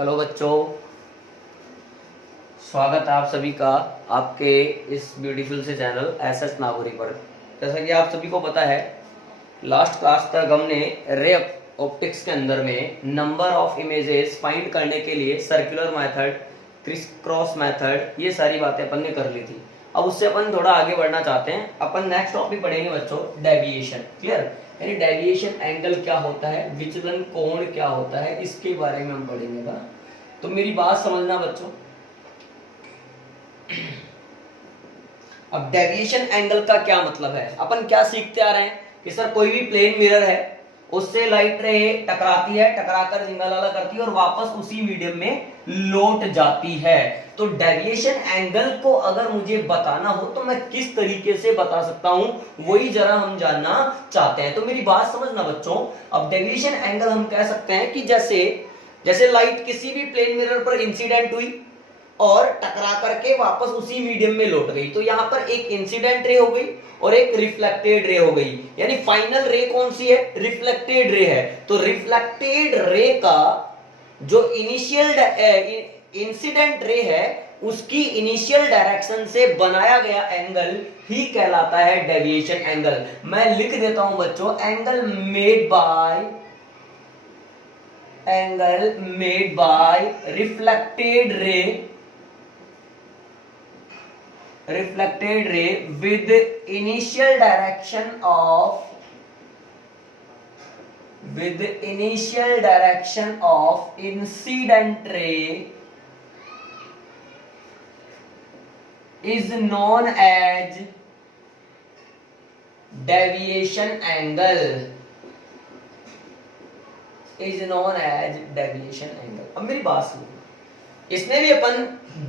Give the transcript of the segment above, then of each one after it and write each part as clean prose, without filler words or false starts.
Hello बच्चों, स्वागत है आप सभी का आपके इस ब्यूटीफुल से चैनल एसएस नागौरी पर। जैसा कि आप सभी को पता है, लास्ट क्लास तक हमने रे ऑप्टिक्स के अंदर में नंबर ऑफ इमेजेस फाइंड करने के लिए circular method, criss cross method, ये सारी बातें अपन ने कर ली थी। अब उससे अपन थोड़ा आगे बढ़ना चाहते हैं। अपन नेक्स्ट टॉपिक पढ़ेंगे बच्चों, डेविएशन। क्लियर? यानी डेविएशन एंगल क्या होता है, विचलन कोण क्या होता है, इसके बारे में हम पढ़ेंगे ना। तो मेरी बात समझना बच्चों। अब डेविएशन एंगल का क्या मतलब है, अपन क्या सीखते आ रहे हैं कि सर कोई भी प्लेन मिरर है, उससे लाइट रे टकराती है, टकराकर जिंगालाला करती है और वापस उसी मीडियम में लौट जाती है। तो डेविएशन एंगल को अगर मुझे बताना हो तो मैं किस तरीके से बता सकता हूं, वही जरा हम जानना चाहते हैं। तो मेरी बात समझना बच्चों। अब डेविएशन एंगल हम कह सकते हैं कि जैसे लाइट किसी भी प्लेन मिरर पर इंसिडेंट हुई और टकरा करके वापस उसी मीडियम में लौट गई, तो यहां पर एक इंसिडेंट रे हो गई और एक रिफ्लेक्टेड रे हो गई। यानी फाइनल रे कौन सी है? रिफ्लेक्टेड रे है। तो रिफ्लेक्टेड रे का जो इनिशियल इंसिडेंट रे है, उसकी इनिशियल डायरेक्शन से बनाया गया एंगल ही कहलाता है डेविएशन एंगल। मैं लिख देता हूं बच्चों, angle made by reflected ray with initial direction of incident ray is known as deviation angle। अब मेरी बात सुनो, इसमें भी अपन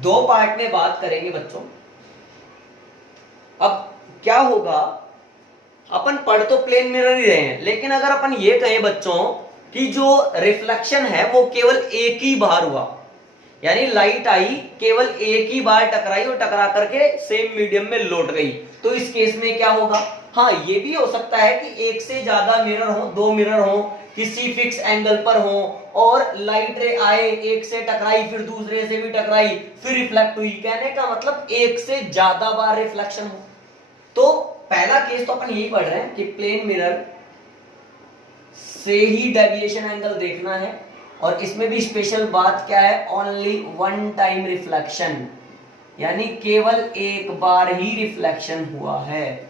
दो पार्ट में बात करेंगे बच्चों। अब क्या होगा, अपन पढ़ तो प्लेन मिरर ही रहे हैं, लेकिन अगर अपन ये कहें बच्चों कि जो रिफ्लेक्शन है वो केवल एक ही बार हुआ, यानी लाइट आई, केवल एक ही बार टकराई और टकरा करके सेम मीडियम में लौट गई, तो इस केस में क्या होगा? हाँ, ये भी हो सकता है कि एक से ज्यादा मिरर हो, दो मिरर हो, किसी फिक्स एंगल पर हो और लाइट रे आए, एक से टकराई, फिर दूसरे से भी टकराई, फिर रिफ्लेक्ट हुई। कहने का मतलब एक से ज्यादा बार रिफ्लेक्शन हो। तो पहला केस तो अपन यही पढ़ रहे हैं कि प्लेन मिरर से ही डेविएशन एंगल देखना है, और इसमें भी स्पेशल बात क्या है? ओनली वन टाइम रिफ्लेक्शन, यानी केवल एक बार ही रिफ्लेक्शन हुआ है।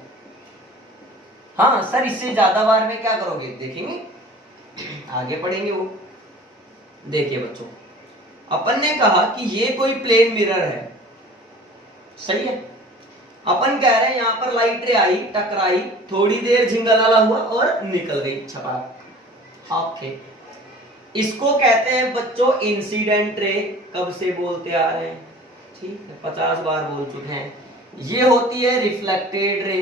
हाँ सर, इससे ज्यादा बार में क्या करोगे, देखेंगे आगे पढ़ेंगे वो। देखिए बच्चों, अपन ने कहा कि ये कोई प्लेन मिरर है, सही है। अपन कह रहे हैं यहां पर लाइट रे आई, टकराई, थोड़ी देर झिंगालाला हुआ और निकल गई छपा। ओके, इसको कहते हैं बच्चों इंसिडेंट रे। कब से बोलते आ रहे हैं, ठीक है, 50 बार बोल चुके हैं। ये होती है रिफ्लेक्टेड रे।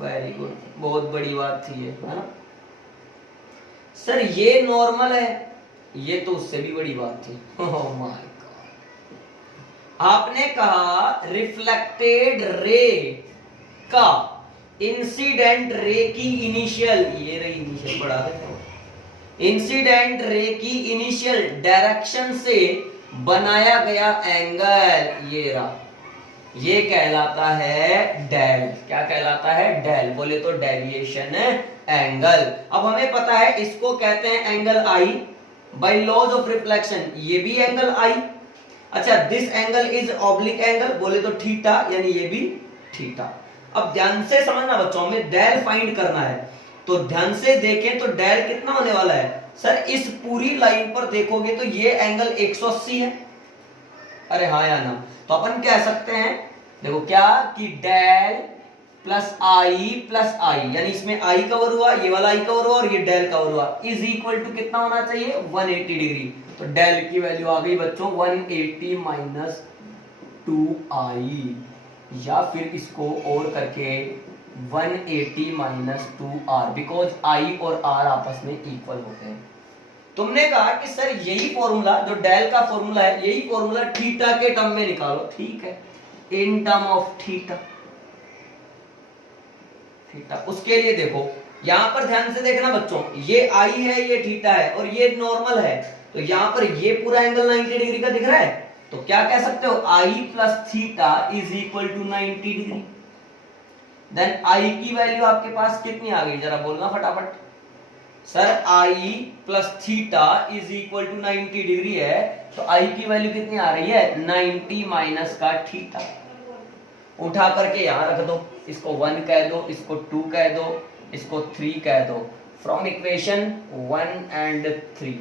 वेरी गुड, बहुत बड़ी बात थी ये, है ना सर? ये नॉर्मल है, ये तो उससे भी बड़ी बात थी। ओह माय गॉड, आपने कहा रिफ्लेक्टेड रे का इंसिडेंट रे की इनिशियल, ये रही इनिशियल, बढ़ा देते हैं, इंसिडेंट रे की इनिशियल डायरेक्शन से बनाया गया एंगल ये रहा, ये कहलाता है डेल। क्या कहलाता है? डेल। बोले तो डेविएशन एंगल। अब हमें पता है इसको कहते हैं angle I by laws of reflection, ये भी एंगल आई। अच्छा, this angle is oblique angle, बोले तो थीटा, यानी ये भी थीटा। अब ध्यान से समझना बच्चों, हमें डेल फाइंड करना है, तो ध्यान से देखें तो डेल कितना होने वाला है सर? इस पूरी लाइन पर देखोगे तो ये एंगल 180 है। अरे हाँ या ना? तो अपन कह सकते हैं, देखो क्या, कि डेल प्लस आई, यानी इसमें आई कवर हुआ, ये वाला आई कवर हुआ और ये डेल कवर हुआ, इज इक्वल टू कितना होना चाहिए? 180 डिग्री। तो डेल की वैल्यू आ गई बच्चों 180 माइनस 2i, या फिर इसको और करके 180 माइनस 2r, बिकॉज आई और r आपस में इक्वल होते हैं। तुमने कहा कि सर यही फॉर्मूला, जो डेल का फॉर्मूला है, यही फॉर्मूला थीटा के टर्म में निकालो। ठीक है, इन टर्म ऑफ थीटा, उसके लिए देखो यहां पर ध्यान से देखना बच्चों, ये आई है, ये थीटा है और ये नॉर्मल है, तो यहां पर ये पूरा एंगल 90 डिग्री का दिख रहा है, तो क्या कह सकते हो, I plus theta is equal to 90 degree. Then I की वैल्यू आपके पास कितनी आ गई, जरा बोलना फटाफट। Sir I plus theta is equal to 90 degree है, तो I की वैल्यू कितनी आ रही है, 90 माइनस का थीटा। उठा करके यहां रख दो, इसको 1 कह दो, इसको 2 कह दो, इसको 3 कह दो। फ्रॉम इक्वेशन 1 एंड 3,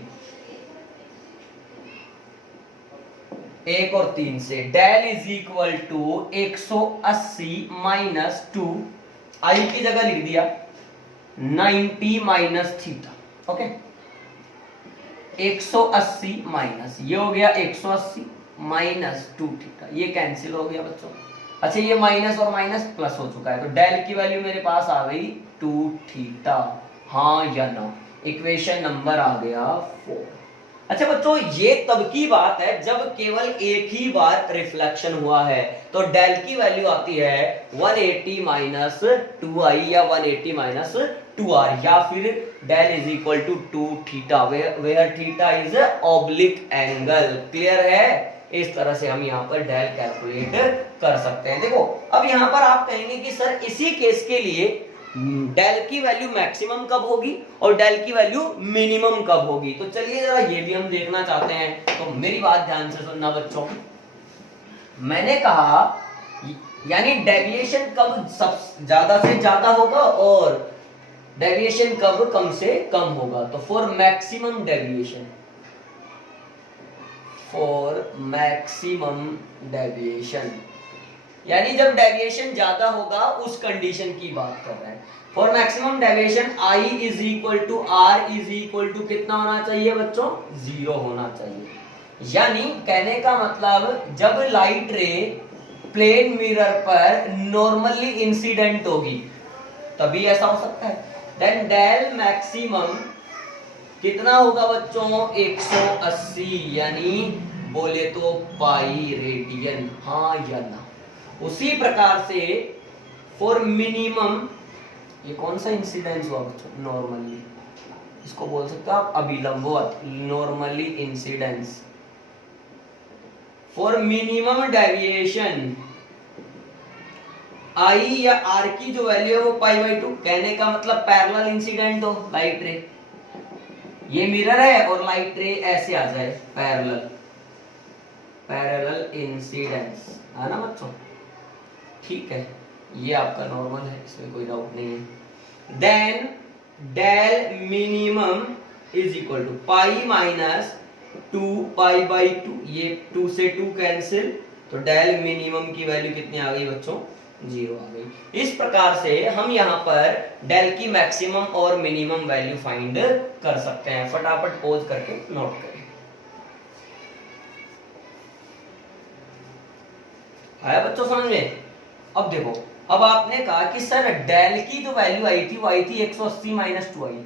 1 और 3 से del is equal to 180 minus 2, I की जगह लिख दिया 90 माइनस थीटा। ओके, 180 माइनस, ये हो गया 180 माइनस 2 थीटा, ये कैंसिल हो गया बच्चों। अच्छा, ये माइनस और माइनस प्लस हो चुका है, तो डेल की वैल्यू मेरे पास आ गई 2 थीटा, हाँ या ना। इक्वेशन नंबर आ गया 4। अच्छा बच्चों, ये तब की बात है जब केवल एक ही बार रिफ्लेक्शन हुआ है, तो डेल की वैल्यू आती है 180 माइनस 2i या 180 माइनस 2r, या फिर del is equal to 2 theta, where theta is oblique angle. Clear है? इस तरह से हम यहाँ पर डेल कैलकुलेट कर सकते हैं। देखो, अब यहाँ पर आप कहेंगे कि सर इसी केस के लिए डेल की वैल्यू मैक्सिमम कब होगी और डेल की वैल्यू मिनिमम कब होगी, तो चलिए जरा ये भी हम देखना चाहते हैं। तो मेरी बात ध्यान से सुनना बच्चों, मैंने कहा यानी डेविएशन कब सब ज्यादा से ज्यादा होगा और डेविएशन कब कम से कम होगा। तो for maximum deviation, for maximum deviation, यानी जब डेविएशन ज्यादा होगा उस कंडीशन की बात कर रहे हैं। For maximum deviation I is equal to R is equal to कितना होना चाहिए बच्चों, 0 होना चाहिए। यानी कहने का मतलब जब लाइट रे प्लेन मिरर पर नॉर्मली इंसिडेंट होगी तभी ऐसा हो सकता है। देन डेल मैक्सिमम कितना होगा बच्चों, 180, यानी बोले तो पाई रेडियन, हाँ या ना। उसी प्रकार से फॉर मिनिमम, ये कौन सा इंसिडेंस हुआ बच्चों, नॉर्मली, इसको बोल सकते हो आप अभिलंबवत, normally incidence. For minimum deviation I या R की जो वैल्यू है वो π/2, कहने का मतलब पैरेलल इंसिडेंट हो लाइट रे, ये मिरर है और लाइट रे ऐसे आ जाए, पैरेलल इंसिडेंस, है ना बच्चों। ठीक है, ये आपका नॉर्मल है, इसमें कोई डाउट नहीं है। Then del minimum is equal to pi minus 2π/2, ये 2 से 2 कैंसिल, तो डेल मिनिमम की वैल्यू कितनी आ गई बच्चों, 0 आ गई। इस प्रकार से हम यहाँ पर डेल की मैक्सिमम और मिनिमम वैल्यू फाइंड कर सकते हैं। फटाफट पॉज करके नोट करें। आया बच्चों समझ में? अब देखो, अब आपने कहा कि सर डेल की जो वैल्यू आई थी वो आई थी 180 माइनस 2i,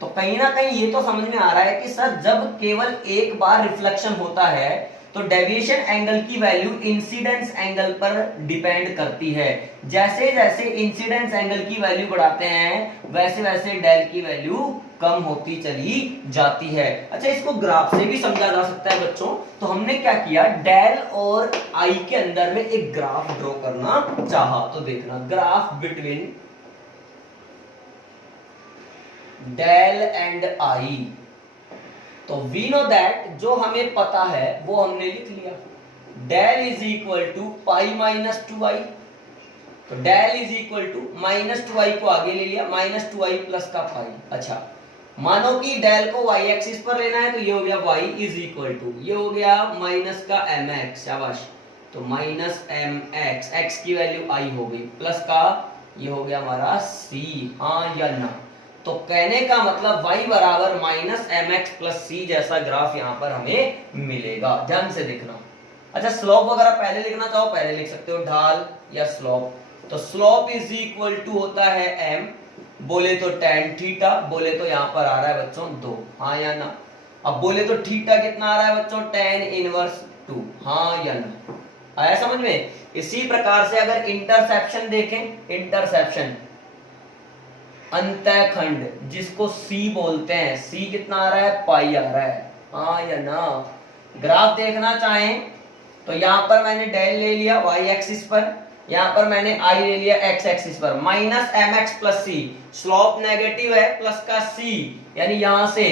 तो कहीं ना कहीं ये तो समझ में आ रहा है कि सर जब केवल एक बार रिफ्लेक्शन होता है तो डेविएशन एंगल की वैल्यू इंसिडेंस एंगल पर डिपेंड करती है। जैसे जैसे इंसिडेंस एंगल की वैल्यू बढ़ाते हैं वैसे वैसे डेल की वैल्यू कम होती चली जाती है। अच्छा, इसको ग्राफ से भी समझा जा सकता है बच्चों। तो हमने क्या किया, डेल और आई के अंदर में एक ग्राफ ड्रॉ करना चाहा, तो देखना graph between del and I. तो वी नो दैट, जो हमें पता है वो हमने लिख लिया, del is equal to pi minus 2i। तो del is equal to minus 2i को आगे ले लिया, माइनस 2i प्लस का पाई। अच्छा, मानो कि डेल को y एक्सिस पर लेना है, तो ये हो गया y इज इक्वल टू, ये हो गया माइनस का mx, शाबाश, तो माइनस mx, x की वैल्यू i हो गई, प्लस का ये हो गया हमारा c, हाँ या ना। तो कहने का मतलब y बराबर माइनस mx प्लस c जैसा ग्राफ यहाँ पर हमें मिलेगा। ध्यान से देखना। अच्छा, स्लोप वगैरह पहले लिखना चाहो पहले लिख सकते हो, ढाल या स्लोप। तो स्लोप इज इक्वल टू होता है m, बोले तो tan थीटा, बोले तो यहाँ पर आ रहा है बच्चों 2, हाँ या ना। अब बोले तो थीटा कितना आ रहा है बच्चों, tan इनवर्स 2, हाँ या ना। आया समझ में? इसी प्रकार से अगर इंटरसेप्शन देखें, इंटरसेप्शन अंतःखंड जिसको C बोलते हैं, C कितना आ रहा है, पाई आ रहा है, हाँ या ना? ग्राफ देखना चाहें तो यहाँ पर मैंने डेल ले लिया वाई एक्सिस पर, यहाँ पर मैंने आई ले लिया एक्स एक्सिस पर, माइनस एम एक्स प्लस सी, स्लोप नेगेटिव है प्लस का सी, यानी यहां से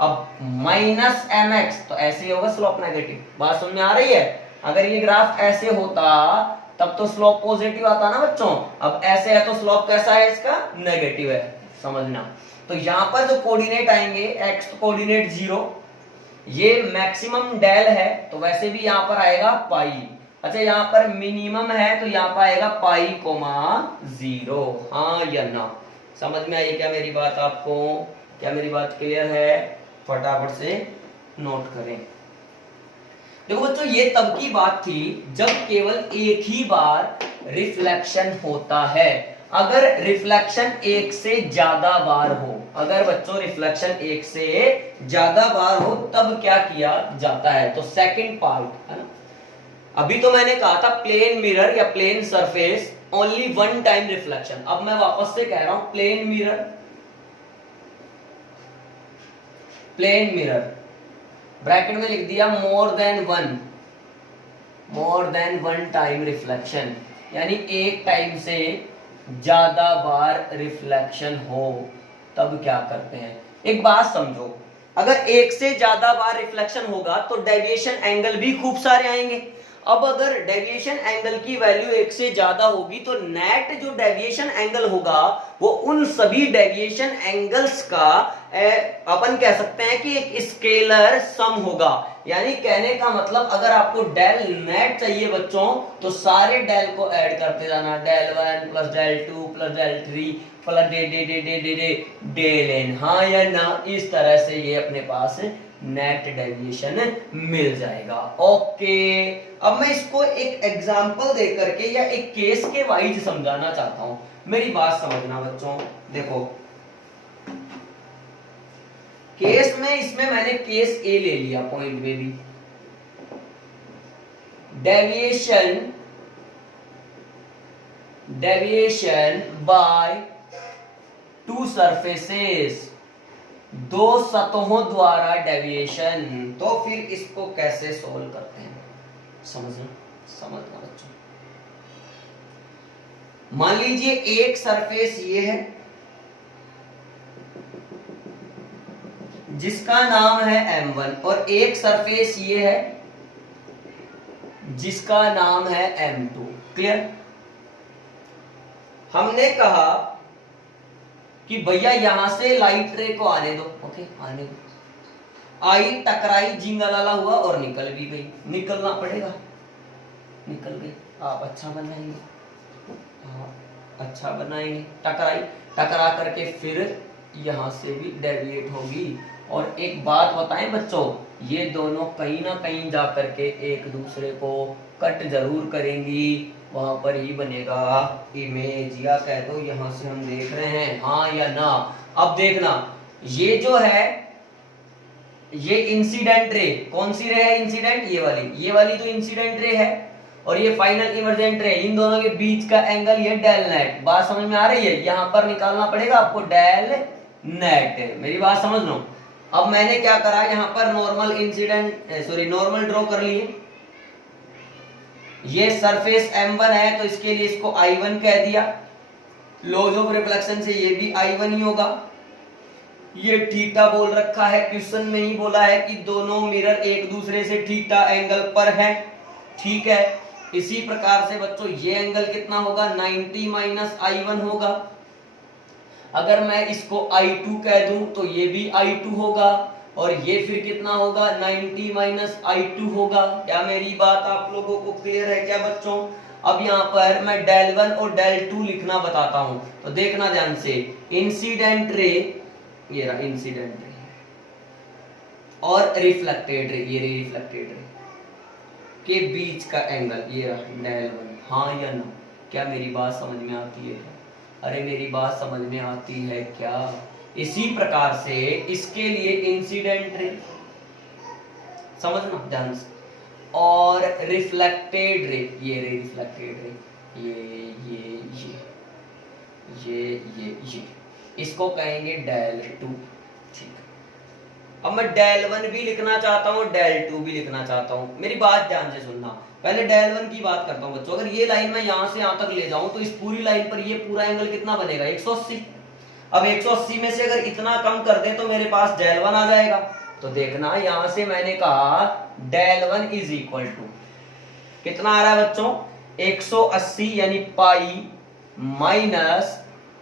अब माइनस एम एक्स, तो ऐसे ही होगा स्लोप नेगेटिव। बात समझ में आ रही है? अगर ये ग्राफ ऐसे होता तब तो स्लोप पॉजिटिव आता ना बच्चों, अब ऐसे है तो स्लोप कैसा है इसका? नेगेटिव है, समझना। तो यहां पर जो कोऑर्डिनेट आएंगे, एक्स कोऑर्डिनेट 0, ये मैक्सिमम डेल है तो वैसे भी यहां पर आएगा पाई। अच्छा यहाँ पर मिनिमम है तो यहाँ पर आएगा पाई कोमा 0। हाँ या ना? समझ में आई क्या मेरी बात आपको? क्या मेरी बात क्लियर है? फटाफट से नोट करें। देखो बच्चों, ये तब की बात थी जब केवल एक ही बार रिफ्लेक्शन होता है। अगर रिफ्लेक्शन एक से ज्यादा बार हो, अगर बच्चों रिफ्लेक्शन एक से ज्यादा बार हो तब क्या किया जाता है? तो सेकंड पार्ट है ना, अभी तो मैंने कहा था प्लेन मिरर या plane surface only one time reflection. अब मैं वापस से कह रहा हूं प्लेन मिरर ब्रैकेट में लिख दिया more than one time reflection, यानी एक टाइम से ज्यादा बार रिफ्लेक्शन हो तब क्या करते हैं? एक बात समझो, अगर एक से ज्यादा बार रिफ्लेक्शन होगा तो डेविएशन एंगल भी खूब सारे आएंगे। अब अगर डेविएशन एंगल की वैल्यू एक से ज्यादा होगी तो नेट जो डेविएशन एंगल होगा वो उन सभी डेविएशन एंगल्स का अपन कह सकते हैं कि एक स्केलर सम होगा। यानी कहने का मतलब अगर आपको डेल नेट चाहिए बच्चों तो सारे डेल को ऐड करते जाना, del 1 plus del 2 plus del 3 plus del n। हाँ या ना? इस तरह से ये अपने पास नेट डेविएशन मिल जाएगा। ओके, अब मैं इसको एक एग्जांपल दे करके या एक केस के वाइज समझाना चाहता हूं, मेरी बात समझना बच्चों। देखो केस में, इसमें मैंने केस ए ले लिया, पॉइंट में भी डेविएशन बाय टू सरफेसेस, दो सतहों द्वारा डेविएशन। तो फिर इसको कैसे सोल्व करते हैं समझना बच्चों। मान लीजिए एक सरफेस ये है जिसका नाम है M1 और एक सरफेस ये है जिसका नाम है M2। क्लियर? हमने कहा कि भैया यहां से लाइट रे को आने दो। ओके, आने दो। आई, टकराई, जिंगलाला हुआ और निकल भी गई। निकलना पड़ेगा, निकल गई। आप अच्छा बनाएंगे, अच्छा बनाएंगे। टकराई, टकरा करके फिर यहां से भी डेविएट होगी। और एक बात बताएं बच्चों, ये दोनों कहीं ना कहीं जा करके एक दूसरे को कट जरूर करेंगी, वहां पर ही बनेगा इमेज, या कह दो यहां से हम देख रहे हैं। हाँ या ना? अब देखना, ये जो है ये इंसिडेंट रे, कौन सी रे है इंसिडेंट? ये वाली तो इंसिडेंट रे है, और ये फाइनल इमर्जेंट रे। इन दोनों के बीच का एंगल ये डेल नेट। बात समझ में आ रही है? यहां पर निकालना पड़ेगा आपको डेल नेट। मेरी बात समझ लो। अब मैंने क्या करा, यहां पर नॉर्मल ड्रॉ कर लिए। ये सरफेस M1 है तो इसके लिए इसको I1 कह दिया। लॉज ऑफ रिफ्लेक्शन से ये भी I1 ही होगा। ये थीटा बोल रखा है, क्वेश्चन में ही बोला है कि दोनों मिरर एक दूसरे से थीटा एंगल पर है। ठीक है, इसी प्रकार से बच्चों ये एंगल कितना होगा? 90 माइनस I1 होगा। अगर मैं इसको I2 कह दूं तो ये भी I2 होगा, और ये फिर कितना होगा? 90 माइनस I2 होगा। क्या मेरी बात आप लोगों को क्लियर है क्या बच्चों? अब यहाँ पर मैं डेल 1 और डेल 2 लिखना बताता हूं, तो देखना ध्यान से। इंसिडेंट रे, ये रहा इंसिडेंट रे, और रिफ्लेक्टेड रे, ये रही रिफ्लेक्टेड रे, के बीच का एंगल ये रहा डेल 1। हाँ या ना? क्या मेरी बात समझ में आती है? अरे मेरी बात समझ में आती है क्या? इसी प्रकार से इसके लिए इंसिडेंट रे, समझना ध्यान से, और रिफ्लेक्टेड रे, ये रे रिफ्लेक्टेड रे, ये इसको कहेंगे डेल 2। ठीक है, अब मैं डेल वन भी लिखना चाहता हूँ, डेल टू भी लिखना चाहता हूँ। मेरी बात ध्यान से सुनना, पहले डेल वन की बात करता हूँ बच्चों। अगर ये लाइन मैं यहाँ से यहाँ तक ले जाऊं तो इस पूरी लाइन पर ये पूरा एंगल कितना बनेगा, 180। अब 180 में से अगर इतना कम कर दे तो मेरे पास डेल वन आ जाएगा। तो देखना यहां से मैंने कहा del one is equal to कितना आ रहा है बच्चों, 180 यानी पाई माइनस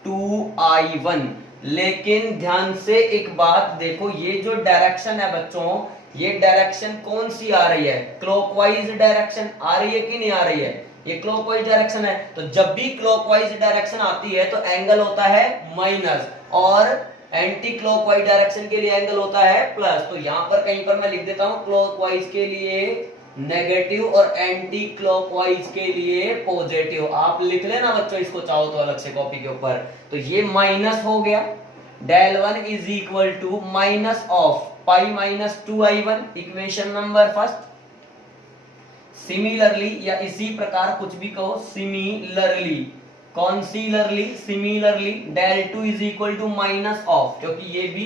2i1। लेकिन ध्यान से एक बात देखो, ये जो डायरेक्शन है बच्चों, ये डायरेक्शन कौन सी आ रही है, क्लॉकवाइज डायरेक्शन आ रही है कि नहीं आ रही है, ये क्लॉकवाइज डायरेक्शन है। तो जब भी क्लॉकवाइज डायरेक्शन आती है तो एंगल होता है माइनस, और एंटी क्लॉकवाइज डायरेक्शन के लिए एंगल होता है प्लस। तो यहां पर कहीं पर मैं लिख देता हूं क्लॉकवाइज के लिए नेगेटिव और एंटी क्लॉकवाइज के लिए पॉजिटिव। आप लिख लेना बच्चों इसको चाहो तो अलग से कॉपी के ऊपर। तो ये माइनस हो गया, del one is equal to minus of pi minus 2i1, equation number first. Similarly या इसी प्रकार कुछ भी कहो, सिमिलरली, कौन सी similarly del two is equal to minus of, क्योंकि ये भी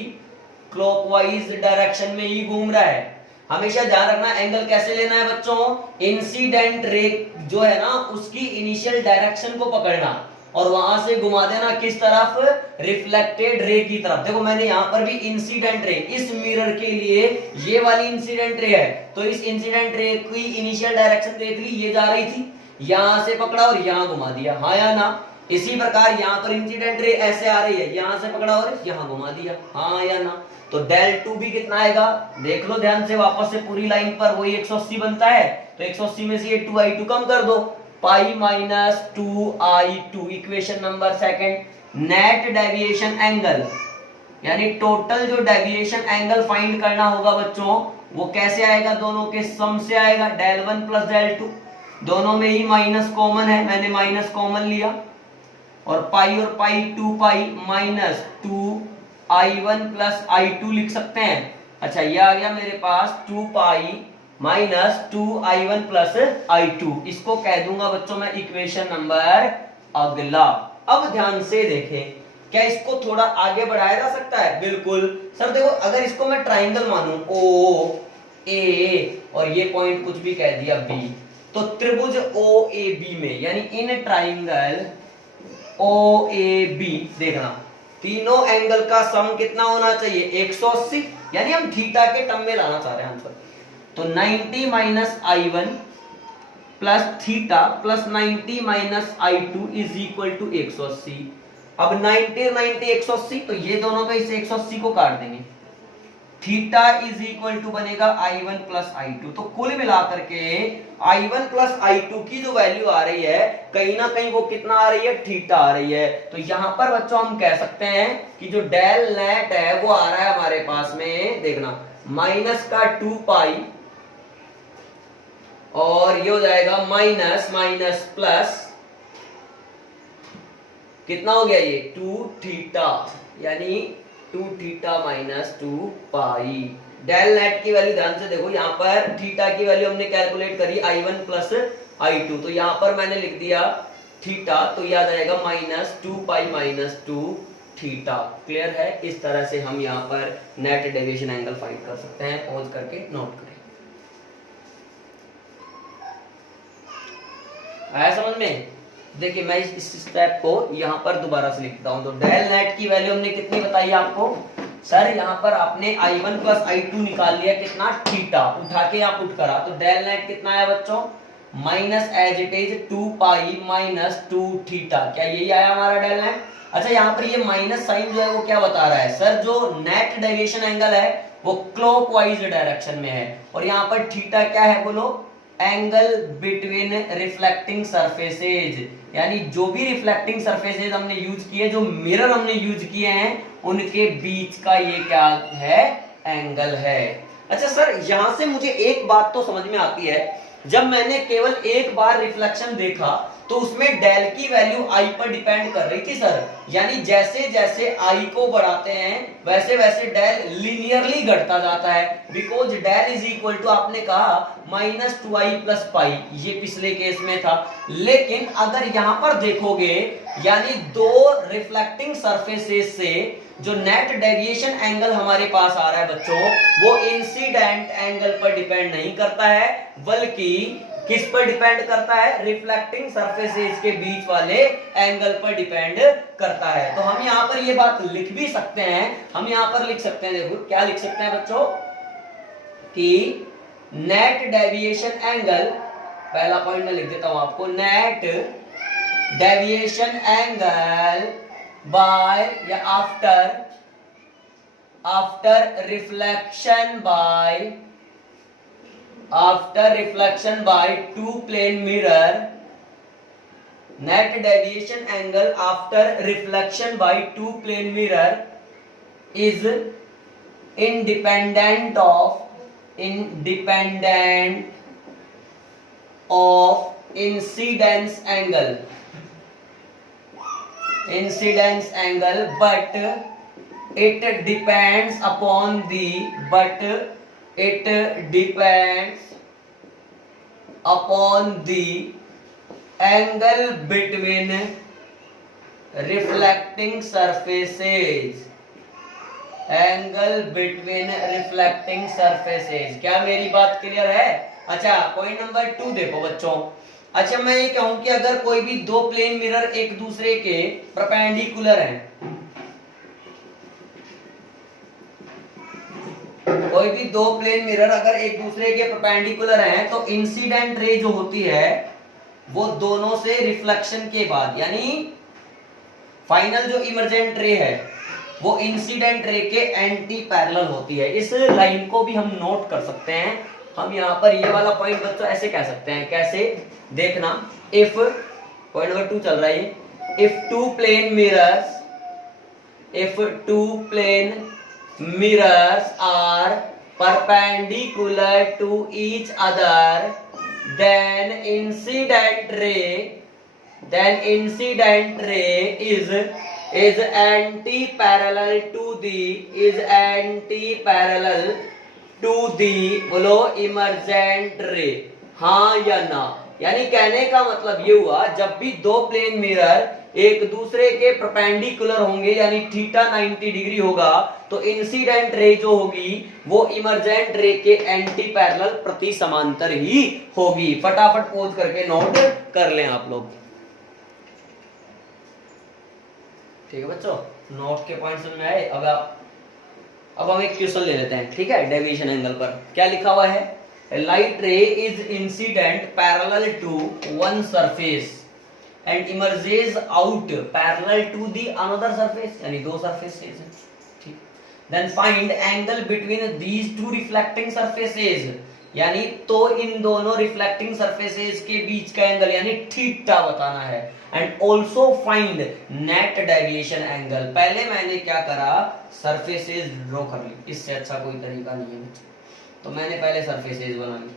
क्लॉकवाइज डायरेक्शन में ही घूम रहा है। हमेशा ध्यान रखना एंगल कैसे लेना है बच्चों, इंसिडेंट रे जो है ना उसकी इनिशियल डायरेक्शन को पकड़ना और वहां से घुमा देना किस तरफ, रिफ्लेक्टेड रे की तरफ। देखो मैंने यहां पर भी इंसिडेंट रे, इस मिरर के लिए ये वाली इंसिडेंट रे है, तो इस इंसिडेंट रे की इनिशियल डायरेक्शन देख ली, ये जा रही थी, यहां से पकड़ा और यहां घुमा दिया, हाँ या ना। इसी प्रकार यहां पर इंसिडेंट रे ऐसे आ रही है, यहां से पकड़ा और यहां घुमा दिया, हाँ या ना। तो डेल टू भी कितना आएगा, देख लो ध्यान से वापस से पूरी लाइन पर, वही 180 बनता है, तो 180 में से ये 2i2 कम कर दो, pi minus 2i2, equation number second. Net deviation angle यानी टोटल जो डेविएशन एंगल फाइंड करना होगा बच्चों, वो कैसे आएगा, दोनों के सम से आएगा, del one plus del two, दोनों में ही माइनस कॉमन है, मैंने माइनस कॉमन लिया, और पाई 2 pi minus 2i1 plus i2 लिख सकते हैं। अच्छा ये आ गया मेरे पास 2 pi minus 2i1 plus i2, इसको कह दूंगा बच्चों मैं इक्वेशन नंबर अगला। अब ध्यान से देखें, क्या इसको थोड़ा आगे बढ़ाया जा सकता है, बिल्कुल सर। देखो अगर इसको मैं ट्राइंगल मानूं ओ ए और ये पॉइंट कुछ भी कह दिया बी, तो त्रिभुज ओ ए बी में यानी in triangle O A B देखना, तीनों एंगल का सम कितना होना चाहिए, 180, यानी हम थीटा के टर्म में लाना चाह रहे हैं आंसर। तो 90 minus i1 plus theta plus 90 minus i2 is equal to 180। अब 90 90 180, तो ये दोनों का इसे 180 को काट देंगे, थीटा इज इक्वल टू बनेगा i1 प्लस i2। तो कुल मिलाकर के i1 प्लस i2 की जो वैल्यू आ रही है कहीं ना कहीं वो कितना आ रही है, थीटा आ रही है। तो यहां पर बच्चों हम कह सकते हैं कि जो डेल नेट है वो आ रहा है हमारे पास में, देखना माइनस का 2 पाई और ये हो जाएगा माइनस माइनस प्लस, कितना हो गया ये 2 थीटा, यानी 2 थीटा माइनस 2 पाई। डेल नेट की वैल्यू ध्यान से देखो, यहां पर थीटा की वैल्यू हमने कैलकुलेट करी i1 प्लस i2, तो यहां पर मैंने लिख दिया थीटा, तो यह आ जाएगा minus 2 pi minus 2 theta. Clear है, इस तरह से हम यहां पर नेट डेविएशन एंगल फाइंड कर सकते हैं। पॉज करके नोट करें, आया समझ में। देखिए मैं इस स्टेप को यहां पर दोबारा से लिखता हूं। तो डेल नेट की वैल्यू हमने कितनी बताई आपको, सर यहां पर आपने i1 प्लस i2 निकाल लिया, कितना थीटा, उठा के आप पुट करा, तो डेल नेट कितना आया बच्चों, minus as it is 2 pi minus 2 theta. क्या यही आया हमारा डेल नेट। अच्छा यहाँ पर ये माइनस साइन जो है वो क्या बता रहा है, सर जो नेट डेविएशन एंगल है वो क्लॉकवाइज डायरेक्शन में है, और यहाँ पर थीटा क्या है बोलो, एंगल बिटवीन रिफ्लेक्टिंग सरफेसेज, यानी जो भी रिफ्लेक्टिंग सरफेसेज हमने यूज किए, जो मिरर हमने यूज किए हैं, उनके बीच का ये क्या है, एंगल है। अच्छा सर यहां से मुझे एक बात तो समझ में आती है, जब मैंने केवल एक बार रिफ्लेक्शन देखा तो उसमें डेल की वैल्यू आई पर डिपेंड कर रही थी सर, यानी जैसे जैसे आई को बढ़ाते हैं वैसे वैसे डेल लीनियरली घटता जाता है, because del is equal to आपने कहा माइनस 2i प्लस पाई, ये पिछले केस में था। लेकिन अगर यहां पर देखोगे, यानी दो रिफ्लेक्टिंग सरफेसेस से जो नेट डेविएशन एंगल हमारे पास आ रहा है बच्चों, वो इंसिडेंट एंगल पर डिपेंड नहीं करता है, बल्कि किस पर डिपेंड करता है? रिफ्लेक्टिंग सरफेसेस के बीच वाले एंगल पर डिपेंड करता है। तो हम यहां पर ये बात लिख भी सकते हैं, हम यहां पर लिख सकते हैं, देखो क्या लिख सकते हैं बच्चों, कि नेट डेविएशन एंगल, पहला पॉइंट मैं लिख देता हूं आपको, नेट डेविएशन एंगल बाय या after reflection by two plane mirror, net deviation angle after reflection by two plane mirror is independent of incidence angle, but it depends upon the angle between reflecting surfaces, क्या मेरी बात clear है? अच्छा, point number 2 देखो बच्चों। अच्छा, मैं ये कहूं कि अगर कोई भी दो प्लेन मिरर एक दूसरे के परपेंडिकुलर हैं, कोई भी दो प्लेन मिरर अगर एक दूसरे के परपेंडिकुलर हैं, तो इंसिडेंट रे जो होती है वो दोनों से रिफ्लेक्शन के बाद, यानी फाइनल जो इमर्जेंट रे है वो इंसिडेंट रे के एंटी पैरेलल होती है। इस लाइन को भी हम नोट कर सकते हैं। हम यहाँ पर ये वाला पॉइंट बच्चों ऐसे कह सकते हैं, कैसे देखना, इफ पॉइंट नंबर 2 चल रहा है, if two plane mirrors are perpendicular to each other, then incident ray is anti-parallel to the बोलो इमर्जेंट रे, हाँ या ना? यानी कहने का मतलब ये हुआ, जब भी दो प्लेन मिरर एक दूसरे के परपेंडिकुलर होंगे, यानी थीटा 90 डिग्री होगा, तो इंसिडेंट रे जो होगी वो इमर्जेंट रे के एंटी पैरेलल प्रति समांतर ही होगी। फटाफट पोज करके नोट कर लें आप लोग। ठीक है बच्चों, नोट के पॉइंट समझ में आए? अब हम एक क्वेश्चन ले लेते हैं, ठीक है, डेविएशन एंगल पर क्या लिखा हुआ है? Light ray is incident parallel to one surface and emerges out parallel to the another surface, यानी दो सरफेसेस हैं, ठीक। then find angle between these two reflecting surfaces, यानी तो इन दोनों रिफ्लेक्टिंग सरफेसेस के बीच का एंगल यानी थीटा बताना है। and also find net deviation angle, पहले मैंने क्या करा, सरफेसेस ड्रॉ कर ली, इससे अच्छा कोई तरीका नहीं है, तो मैंने पहले सरफेसेस बना ली।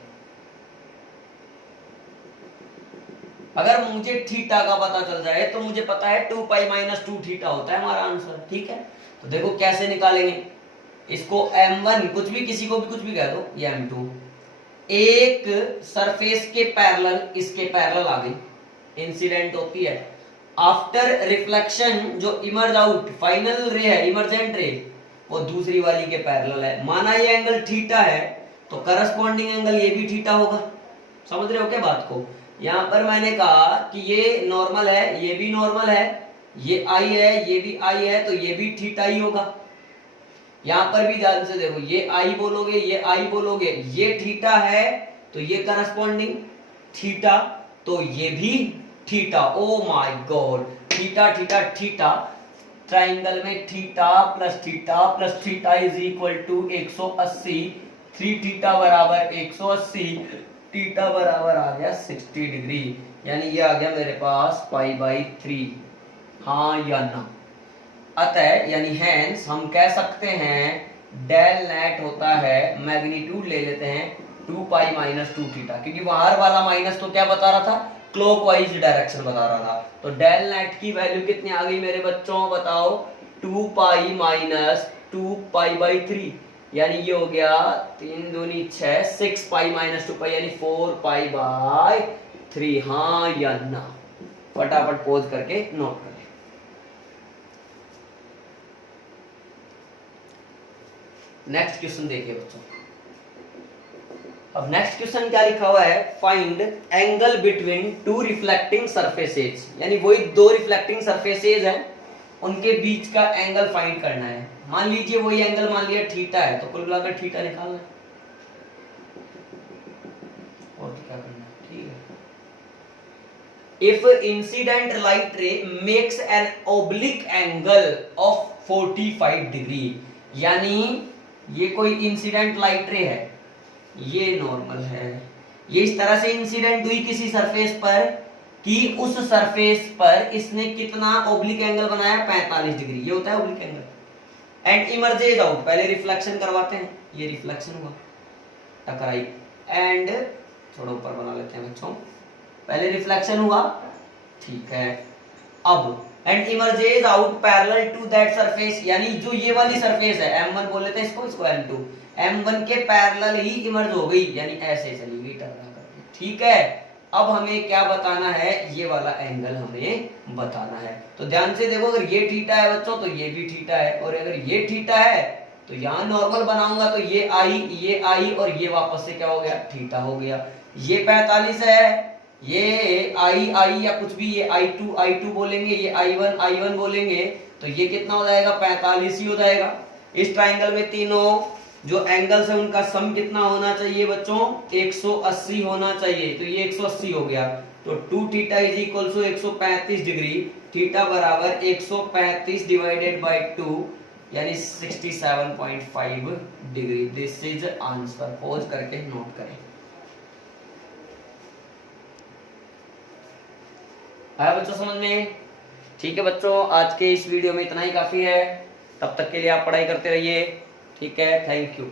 अगर मुझे थीटा का पता चल जाए तो मुझे पता है 2 पाई माइनस 2 थीटा होता है हमारा आंसर, ठीक है। तो देखो कैसे निकालेंगे इसको, m1 कुछ भी, किसी को भी कुछ भी कह दो, ये m2 एक सरफेस के पैरेलल, इसके पैरेलल आ गई, इंसिडेंट होती है। आफ्टर रिफ्लेक्शन जो इमर्ज आउट फाइनल रे है, इमर्जेंट रे, वो दूसरी वाली के पैरेलल है। माना ये एंगल थीटा है तो करस्पॉन्डिंग एंगल ये भी थीटा होगा। समझ रहे हो क्या बात को? यहां पर मैंने कहा कि ये नॉर्मल है, ये भी नॉर्मल है, ये आई है, ये भी आई है, तो ये भी थीटा ही होगा। यहां पर भी ध्यान से देखो, ये आई बोलोगे, ये आई बोलोगे, ये थीटा है तो ये करस्पॉन्डिंग थीटा, तो ये भी theta. Oh my god, theta theta theta, triangle में theta plus theta is equal to 180, 3 theta बराबर 180, थीटा बराबर आ गया 60 डिग्री, यानी ये आ गया मेरे पास π/3, हाँ या ना? अतः यानी हैंस हम कह सकते हैं डेल नेट होता है, मैग्नीट्यूड ले लेते हैं 2 पाई माइनस 2 थीटा, क्योंकि बाहर वाला माइनस तो क्या बता रहा था, क्लॉकवाइज डायरेक्शन बता रहा था। तो डेल नेट की वैल्यू कितनी आ गई मेरे बच्चों, बताओ, 2 पाई माइनस 2 पाई/3, यानी ये हो गया 3 दूनी 6, 6 पाई माइनस 2 पाई, यानी 4 पाई/3, हाँ या ना? फटाफट पोज करके नोट कर। नेक्स्ट क्वेश्चन देखिए बच्चों। अब नेक्स्ट क्वेश्चन क्या लिखा हुआ है, find angle between two reflecting surfaces, यानी वही दो रिफ्लेक्टिंग सरफेसेज हैं, उनके बीच का एंगल फाइंड करना है। मान लीजिए वही एंगल मान लिया थीटा है, तो कुल मिलाकर थीटा निकालना है, और क्या करना है, ठीक है। इफ इंसिडेंट लाइट रे makes an oblique angle of 45 degree, यानी ये कोई इंसिडेंट लाइट रे है, ये नॉर्मल है, ये इस तरह से इंसिडेंट हुई किसी सरफेस पर कि उस सरफेस पर इसने कितना ओब्लिक एंगल बनाया, 45 डिग्री, ये होता है oblique angle. And emerges out, पहले रिफ्लेक्शन करवाते हैं, ये रिफ्लेक्शन हुआ, टकराई, एंड थोड़ा ऊपर बना लेते हैं बच्चों, पहले रिफ्लेक्शन हुआ, ठीक है। अब and emerges out parallel to that surface, यानी जो ये वाली सरफेस है M1 बोल लेते हैं इसको, M2, M1 के पैरेलल ही इमर्ज हो गई, यानी ऐसे चली गई टकरा करके, ठीक है। अब हमें क्या बताना है, ये वाला एंगल हमें बताना है। तो ध्यान से देखो, अगर ये थीटा है बच्चों तो ये भी थीटा है, और अगर ये थीटा है तो यहाँ नॉर्मल बनाऊंगा तो ये आई और ये वापस से क्या हो गया, थीटा हो गया। ये 45 है, ये आई या कुछ भी, ये I2 बोलेंगे, ये I1 बोलेंगे, तो ये कितना हो जाएगा, 45 ही हो जाएगा। इस ट्राइंगल में तीनों जो एंगल्स है उनका सम कितना होना चाहिए बच्चों, 180 होना चाहिए, तो ये 180 हो गया। तो 2 theta is equal to 135 degree, theta बराबर 135 डिवाइडेड बाय 2 यानी 67.5 degree. This is answer. Pause करके नोट करें। आया बच्चों समझ में? ठीक है बच्चों, आज के इस वीडियो में इतना ही काफी है। तब तक के लिए आप पढ़ाई करते रहिए, ठीक है। Thank you.